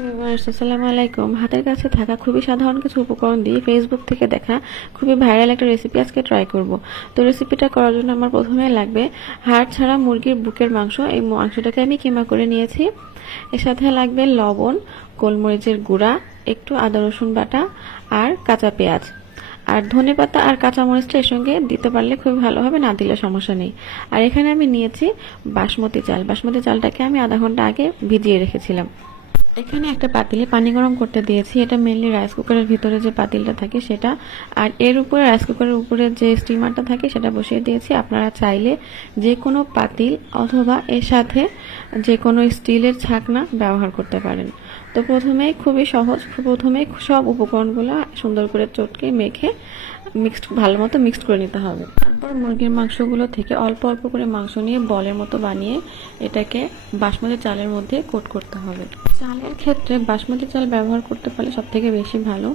Viewers, আসসালামু আলাইকুম। হাতের কাছে থাকা খুবই সাধারণ কিছু উপকরণ দিয়ে ফেসবুক থেকে দেখা খুবই ভাইরাল একটা রেসিপি আজকে ট্রাই করব। তো রেসিপিটা করার জন্য আমার প্রথমে লাগবে হাড় ছাড়া মুরগির বুকের মাংস। এই মাংসটাকে আমি কিমা করে নিয়েছি। এর সাথে লাগবে লবণ, গোলমরিচের গুঁড়া, একটু আদা রসুন বাটা আর কাঁচা পেঁয়াজ। আর ধনেপাতা আর কাঁচামরিচটা এর সঙ্গে দিতে পারলে খুবই ভালো হবে, না দিলে সমস্যা নেই। আর এখানে আমি নিয়েছি বাসমতি চাল। বাসমতি চালটাকে আমি আধা ঘন্টা আগে ভিজিয়ে রেখেছিলাম। এখানে একটা পাতিলে পানি গরম করতে দিয়েছি। এটা মেনলি রাইস কুকারের ভিতরে যে পাতিলটা থাকে সেটা, আর এর উপরে রাইস কুকারের উপরে যে স্টিমারটা থাকে সেটা বসিয়ে দিয়েছি। আপনারা চাইলে যে কোনো পাতিল অথবা এর সাথে যে কোনো স্টিলের ছাকনা ব্যবহার করতে পারেন। তো প্রথমেই খুবই সহজ, প্রথমেই সব উপকরণগুলো সুন্দর করে চটকে মেখে ভালো মতো মিক্সড করে নিতে হবে। তারপর মুরগির মাংসগুলো থেকে অল্প অল্প করে মাংস নিয়ে বলের মতো বানিয়ে এটাকে বাসমতি চালের মধ্যে কোট করতে হবে। চালের ক্ষেত্রে বাসমতি চাল ব্যবহার করতে পারলে সব থেকে বেশি ভালো,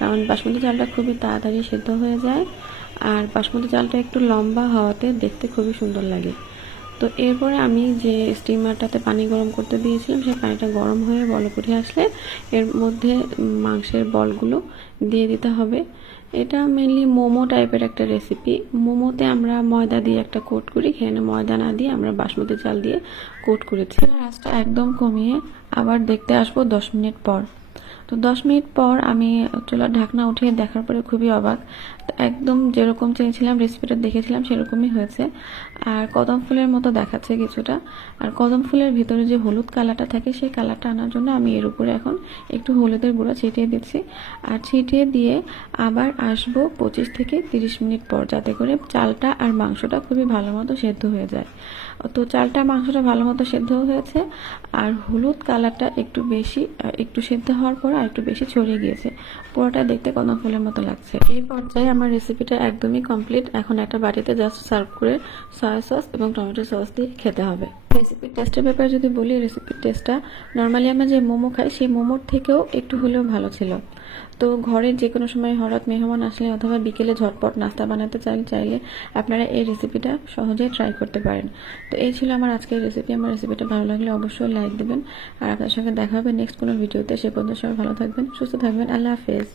কারণ বাসমতি চালটা খুবই তাড়াতাড়ি সেদ্ধ হয়ে যায়। আর বাসমতি চালটা একটু লম্বা হওয়াতে দেখতে খুবই সুন্দর লাগে। তো এরপরে আমি যে স্টিমারটাতে পানি গরম করতে দিয়েছিলাম সেই পানিটা গরম হয়ে বলক উঠে আসলে এর মধ্যে মাংসের বলগুলো দিয়ে দিতে হবে। এটা মেনলি মোমো টাইপের একটা রেসিপি। মোমোতে আমরা ময়দা দিয়ে একটা কোট করি, এখানে ময়দা না দিয়ে আমরা বাসমতি চাল দিয়ে কোট করেছি। আঁচটা একদম কমিয়ে আবার দেখতে আসবো 10 মিনিট পর। তো 10 মিনিট পর আমি চুলার ঢাকনা উঠিয়ে দেখার পরে খুবই অবাক। তো একদম যেরকম চেয়েছিলাম রেসিপিটা দেখেছিলাম সেরকমই হয়েছে। আর কদম ফুলের মতো দেখাচ্ছে কিছুটা। আর কদম ফুলের ভিতরে যে হলুদ কালারটা থাকে সেই কালারটা আনার জন্য আমি এর উপরে এখন একটু হলুদের গুঁড়া ছিটিয়ে দিচ্ছি। আর ছিটিয়ে দিয়ে আবার আসবো 25 থেকে 30 মিনিট পর, যাতে করে চালটা আর মাংসটা খুবই ভালো মতো সেদ্ধ হয়ে যায়। তো চালটা মাংসটা ভালো মতো সেদ্ধ হয়েছে, আর হলুদ কালারটা একটু বেশি, একটু সেদ্ধ হওয়ার পর আর একটু বেশি ছড়িয়ে গিয়েছে। পুরোটা দেখতে কদম ফুলের মতো লাগছে। এই পর্যায়ে আমার রেসিপিটা একদমই কমপ্লিট। এখন একটা বাটিতে জাস্ট সার্ভ করে সয়া সস এবং টমেটো সস দিয়ে খেতে হবে। রেসিপির টেস্টের ব্যাপারে যদি বলি, রেসিপির টেস্টটা নর্মালি আমরা যে মোমো খাই সেই মোমোর থেকেও একটু হলেও ভালো ছিল। তো ঘরে যে কোনো সময় হঠাৎ মেহমান আসলে অথবা বিকেলে ঝটপট নাস্তা বানাতে চাইলে আপনারা এই রেসিপিটা সহজেই ট্রাই করতে পারেন। তো এই ছিল আমার আজকের রেসিপি। আমার রেসিপিটা ভালো লাগলে অবশ্যই লাইক দেবেন। আর আপনার সঙ্গে দেখা হবে নেক্সট কোনো ভিডিওতে। সে পর্যন্ত সবাই ভালো থাকবেন, সুস্থ থাকবেন। আল্লাহ হাফেজ।